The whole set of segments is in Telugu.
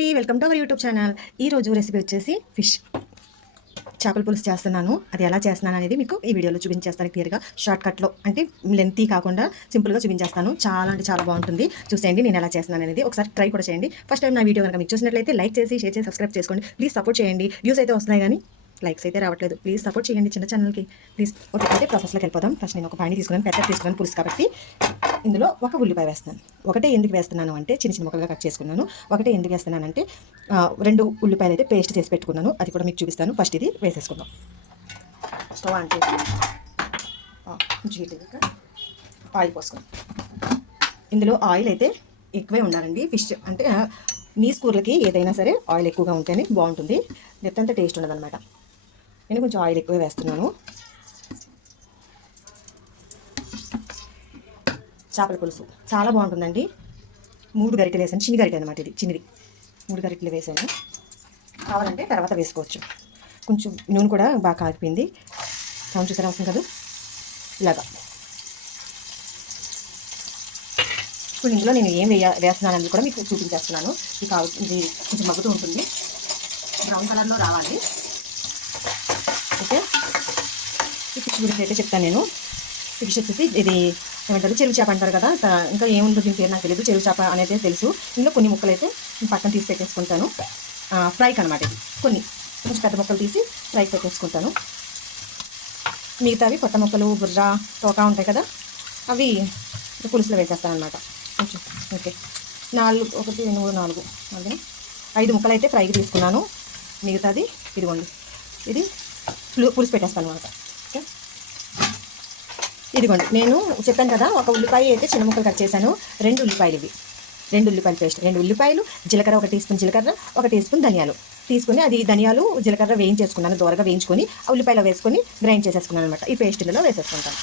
అండి. Welcome to our YouTube channel. ఈ రోజు రెసిపీ వచ్చేసి ఫిష్. చేపల పులుసు చేస్తున్నాను. అది ఎలా చేస్తున్నాను అనేది మీకు ఈ వీడియోలో చూపించేస్తాను క్లియర్గా. షార్ట్ కట్లో అంటే లెంతీ కాకుండా సింపుల్గా చూపించేస్తాను. చాలా అంటే చాలా బాగుంటుంది. చూసేయండి నేను ఎలా చేస్తున్నాను అనేది ఒకసారి ట్రై కూడా చేయండి. ఫస్ట్ టైం నా వీడియో కనుక మీకు చూసినట్లయితే లైక్ చేసి షేర్ చేసి సబ్స్క్రైబ్ చేసుకోండి. ప్లీజ్ సపోర్ట్ చేయండి. వ్యూస్ అయితే వస్తున్నాయి కానీ లైక్స్ అయితే రావట్లేదు. ప్లీజ్ సపోర్ట్ చేయండి చిన్న ఛానల్కి. ప్లీజ్ ఓకే అయితే ప్రాసెస్లోకి వెళ్ళిపోదాం. ఫస్ట్ నేను ఒక పానీ తీసుకున్నాను పెద్ద తీసుకున్నాను పులుసు కాబట్టి. ఇందులో ఒక ఉల్లిపాయ వేస్తాను ఒకటే ఎందుకు వేస్తున్నాను అంటే చిన్న చిన్న ముక్కలుగా కట్ చేసుకున్నాను. ఒకటే ఎందుకు వేస్తున్నానంటే అంటే రెండు ఉల్లిపాయలు అయితే పేస్ట్ చేసి పెట్టుకున్నాను. అది కూడా మీకు చూపిస్తాను. ఫస్ట్ ఇది వేసేసుకుందాం. స్టవ్ ఆన్ చేసి ఆ, ఆయిల్ పోసుకుందాం. ఇందులో ఆయిల్ అయితే ఎక్కువే ఉండాలండి. ఫిష్ అంటే మీ నీస్ కూరలకి ఏదైనా సరే ఆయిల్ ఎక్కువగా ఉంటేనే బాగుంటుంది. నెత్తంత టేస్ట్ ఉండదన్నమాట. నేను కొంచెం ఆయిల్ ఎక్కువే వేస్తున్నాను. చేపల పులుసు. చాలా బాగుంటుందండి. మూడు గరిటెలు వేసాను. చిన్ని గరిటె అనమాట ఇది. చిన్నది. మూడు గరిటెలు వేసాను. కావాలంటే తర్వాత వేసుకోవచ్చు. కొంచెం నూనె కూడా బాగా కాగిపోయింది. సౌండ్ చూసారా? అవసరం కదా. ఇలాగా. ఇప్పుడు ఇందులో నేను ఏం వేయ వేస్తున్నానని కూడా మీకు చూపించేస్తున్నాను. ఇది కావు ఇది కొంచెం మగ్గుతూ ఉంటుంది. బ్రౌన్ కలర్లో రావాలి. ఓకే? ఈ ఫిష్ గురించి అయితే చెప్తాను నేను. ఈ ఫిష్ వచ్చేసి ఇది ఏమంటారు? చెరువు చేప అంటారు కదా ఇంకా ఏముందో దీని పేరు నాకు తెలియదు చెరువు చేప అనేది తెలుసు. ఇందులో కొన్ని ముక్కలు అయితే పక్కన తీసి పెట్టేసుకుంటాను. ఫ్రైకి అనమాట ఇది. కొన్ని. కొంచెం పెద్ద ముక్కలు తీసి ఫ్రైకి పెట్టేసుకుంటాను. మిగతావి కొత్త ముక్కలు బుర్ర తోక ఉంటాయి కదా అవి పులుసులో వేసేస్తాను అనమాట కొంచెం. ఓకే. నాలుగు ఒకటి రెండు మూడు నాలుగు. అదే ఐదు ముక్కలు అయితే ఫ్రైకి తీసుకున్నాను. మిగతాది ఇదిగోండి. ఇది పులుసు పెట్టేస్తాను అనమాట ఇదిగోండి నేను చెప్పాను కదా ఒక ఉల్లిపాయ అయితే చిన్న ముక్కలు కట్ చేశాను. రెండు ఉల్లిపాయలు ఇవి. రెండు ఉల్లిపాయల పేస్ట్. రెండు ఉల్లిపాయలు జీలకర్ర ఒక టీ స్పూన్ జీలకర్ర ఒక టీ స్పూన్ ధనియాలు. తీసుకుని అది ధనియాలు జీలకర్ర వేయించేసుకున్నాను దూరగా వేయించుకొని ఆ ఉల్లిపాయలో వేసుకొని గ్రైండ్ చేసేసుకున్నాను అనమాట ఈ పేస్ట్ ఇందులో వేసేసుకుంటాను.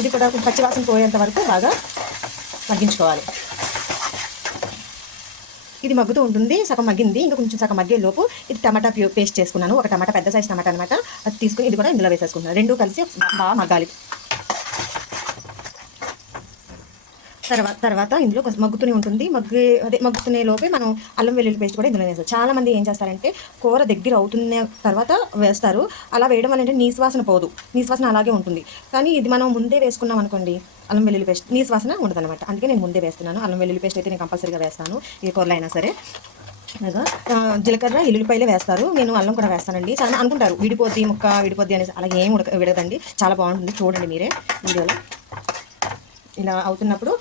ఇది కూడా పచ్చివాసన పోయేంత వరకు బాగా మగ్గించుకోవాలి. ఇది మగ్గుతూ ఉంటుంది సగం మగ్గింది ఇంకా కొంచెం సగం మగ్గే లోపు ఇది టమాటా పేస్ట్ చేసుకున్నాను. ఒక టమాటా పెద్ద సైజ్ టమాటా అనమాట అది తీసుకుని ఇది కూడా ఇందులో వేసేసుకున్నాను రెండు కలిసి బాగా మగ్గాలి. తర్వాత తర్వాత ఇందులో కొంచెం మగ్గుతూనే ఉంటుంది. మగ్గు అదే మగ్గుతునే లోపే మనం అల్లం వెల్లుల్లి పేస్ట్ కూడా ఇందులో వేస్తాం చాలా మంది ఏం చేస్తారంటే కూర దగ్గర అవుతున్న తర్వాత వేస్తారు. అలా వేయడం వల్ల అంటే నీసు పోదు. నీసువాసన అలాగే ఉంటుంది. కానీ ఇది మనం ముందే వేసుకున్నాం అనుకోండి అల్లం వెల్లుల్లి పేస్ట్ నీసు వాసన ఉండదు అనమాట అందుకే నేను ముందే వేస్తున్నాను. అల్లం వెల్లుల్లి పేస్ట్ అయితే నేను కంపల్సరీగా వేస్తాను ఏ కూరలో అయినా సరే. జీలకర్ర ఎల్లుల్లిపాయలే వేస్తారు. నేను అల్లం కూడా వేస్తానండి. చాలా అనుకుంటారు విడిపోద్ది ముక్క విడిపోద్ది అనేసి. అలా ఏం ఉడక విడదండి. చాలా బాగుంటుంది. చూడండి మీరే వీడియోలో. ఇలా అవుతున్నప్పుడు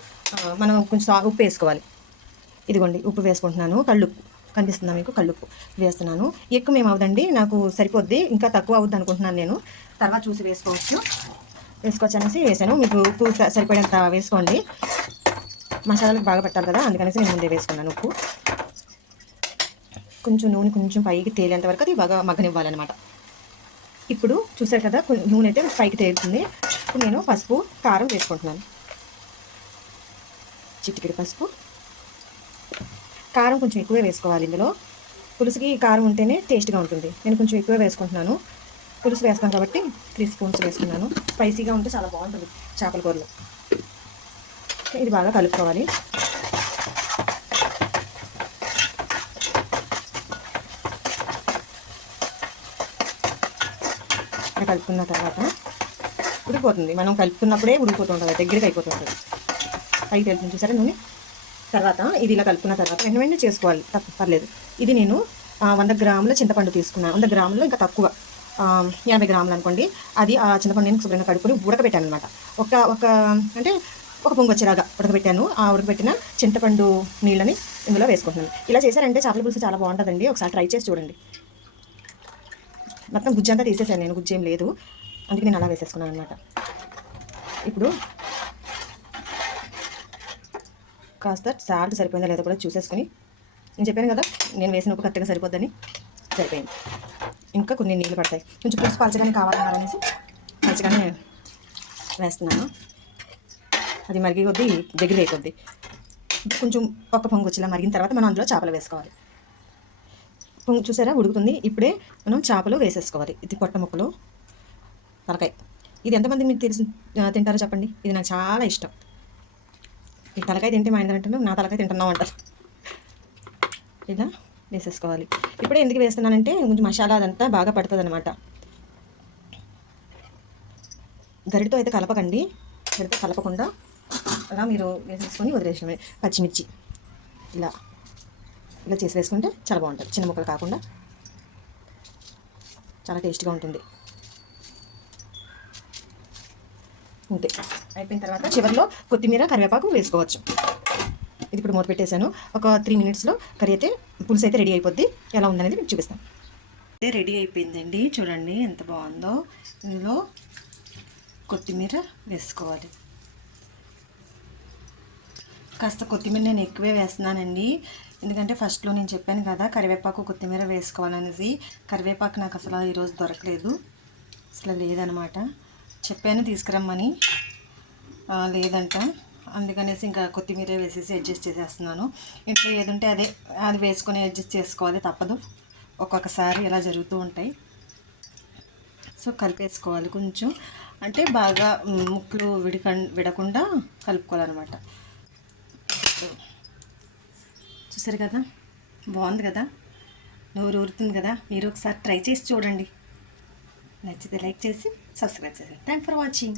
మనం కొంచెం ఉప్పు వేసుకోవాలి. ఇదిగోండి ఉప్పు వేసుకుంటున్నాను. కళ్ళుప్పు. కనిపిస్తుందా మీకు? కళ్ళుప్పు వేస్తున్నాను. ఎక్కువ మేము అవదండి నాకు సరిపోద్ది ఇంకా తక్కువ అవుద్ది అనుకుంటున్నాను నేను. తర్వాత చూసి వేసుకోవచ్చు. వేసుకోవచ్చు అనేసి వేసాను. మీకు ఉప్పు సరిపడేంత వేసుకోండి. మసాలాలకు బాగా పెట్టాలి కదా అందుకనేసి నేను ముందే వేసుకున్నాను ఉప్పు. కొంచెం నూనె కొంచెం పైకి తేలేంత వరకు అది బాగా మగ్గనివ్వాలన్నమాట. ఇప్పుడు చూసారు కదా నూనె అయితే పైకి తేలుతుంది. ఇప్పుడు నేను పసుపు కారం వేసుకుంటున్నాను. చిటికెడు పసుపు. కారం కొంచెం ఎక్కువే వేసుకోవాలి ఇందులో. పులుసుకి కారం ఉంటేనే టేస్ట్గా ఉంటుంది. నేను కొంచెం ఎక్కువే వేసుకుంటున్నాను. పులుసు వేస్తాను కాబట్టి త్రీ స్పూన్స్ వేసుకున్నాను. స్పైసీగా ఉంటే చాలా బాగుంటుంది చేపల కూరలో. ఇది బాగా కలుపుకోవాలి. కలుపుకున్న తర్వాత ఉడికిపోతుంది. మనం కలుపుకున్నప్పుడే ఉడికిపోతుంటుంది. దగ్గరికి అయిపోతుంటుంది. పైకి వెళ్తుంది చూసారా నూనె. తర్వాత ఇది ఇలా కలుపుకున్న తర్వాత వెంట వెంటనే చేసుకోవాలి. తప్ప పర్లేదు. ఇది నేను వంద గ్రాముల చింతపండు తీసుకున్నాను వంద గ్రాములు ఇంకా తక్కువ. ఎనభై గ్రాములు అనుకోండి. అది ఆ చింతపండు నేను శుభ్రంగా కడుక్కొని ఉడకబెట్టాను అనమాట ఒక ఒక అంటే ఒక పొంగు వచ్చేలాగా ఉడకబెట్టాను. ఆ ఉడకబెట్టిన చింతపండు నీళ్ళని ఇందులో వేసుకుంటున్నాను. ఇలా చేశారంటే చేపల పులుసు చాలా బాగుంటుందండి. ఒకసారి ట్రై చేసి చూడండి. మొత్తం గుజ్జంతా తీసేసాను నేను. గుజ్జేం లేదు. అందుకే నేను అలా వేసేసుకున్నాను అనమాట ఇప్పుడు కాస్త సాల్ట్ సరిపోయిందా లేదో కూడా చూసేసుకొని నేను చెప్పాను కదా నేను వేసిన ఉప్పు కరెక్ట్గా సరిపోద్దని. సరిపోయింది. ఇంకా కొన్ని నీళ్ళు పడతాయి. కొంచెం పులుసు పలచగానే కావాలన్నారనేసి పలచగానే వేస్తున్నాను. అది మరిగి కొద్దీ దగ్గర అయిపోద్ది కొంచెం ఒక పొంగు వచ్చేలా మరిగిన తర్వాత మనం అందులో చేపలు వేసుకోవాలి. పొంగు చూసారా? ఉడుకుతుంది. ఇప్పుడే మనం చేపలు వేసేసుకోవాలి. ఇది పొట్ట ముక్కలు తలకాయ. ఇది ఎంతమంది మీకు తెలిసి? తింటారో చెప్పండి. ఇది నాకు చాలా ఇష్టం. ఈ తలకాయ తింటే మా ఆయన అంటారు నా తలకాయ తింటున్నాం అంటారు. ఇలా వేసేసుకోవాలి. ఇప్పుడే ఎందుకు వేస్తున్నానంటే కొంచెం మసాలా అదంతా బాగా పడుతుంది అనమాట గరిటితో అయితే కలపకండి. గరిటతో కలపకుండా అలా మీరు వేసేసుకొని వదిలేసినవి పచ్చిమిర్చి. ఇలా. ఇలా చేసి వేసుకుంటే చాలా బాగుంటుంది. చిన్న ముక్కలు కాకుండా. చాలా టేస్ట్గా ఉంటుంది. అంతే. అయిపోయిన తర్వాత చివరిలో కొత్తిమీర కరివేపాకు వేసుకోవచ్చు. ఇది ఇప్పుడు మూత పెట్టేశాను. ఒక త్రీ మినిట్స్లో కర్రీ అయితే పులుసు అయితే రెడీ అయిపోద్ది. ఎలా ఉందనేది మీకు చూపిస్తాను అయితే రెడీ అయిపోయిందండి. చూడండి ఎంత బాగుందో. ఇందులో కొత్తిమీర వేసుకోవాలి. కాస్త కొత్తిమీర నేను ఎక్కువే వేస్తున్నానండి. ఎందుకంటే ఫస్ట్లో నేను చెప్పాను కదా కరివేపాకు కొత్తిమీర వేసుకోవాలనేసి. కరివేపాకు నాకు అసలు ఈరోజు దొరకలేదు. అసలు లేదనమాట. చెప్పాను తీసుకురమ్మని. లేదంట. అందుకనేసి ఇంకా కొత్తిమీర వేసేసి అడ్జస్ట్ చేసేస్తున్నాను. ఇంట్లో ఏదుంటే అదే అది వేసుకొని అడ్జస్ట్ చేసుకోవాలి తప్పదు. ఒక్కొక్కసారి ఇలా జరుగుతూ ఉంటాయి. సో కలిపేసుకోవాలి కొంచెం. అంటే బాగా ముక్కులు ముక్కలు విడిక విడకుండా కలుపుకోవాలన్నమాట. చూసారు కదా? బాగుంది కదా? నోరు ఊరుతుంది కదా? మీరు ఒకసారి ట్రై చేసి చూడండి. నచ్చితే లైక్ చేసి సబ్స్క్రైబ్ చేసి థ్యాంక్ ఫర్ వాచింగ్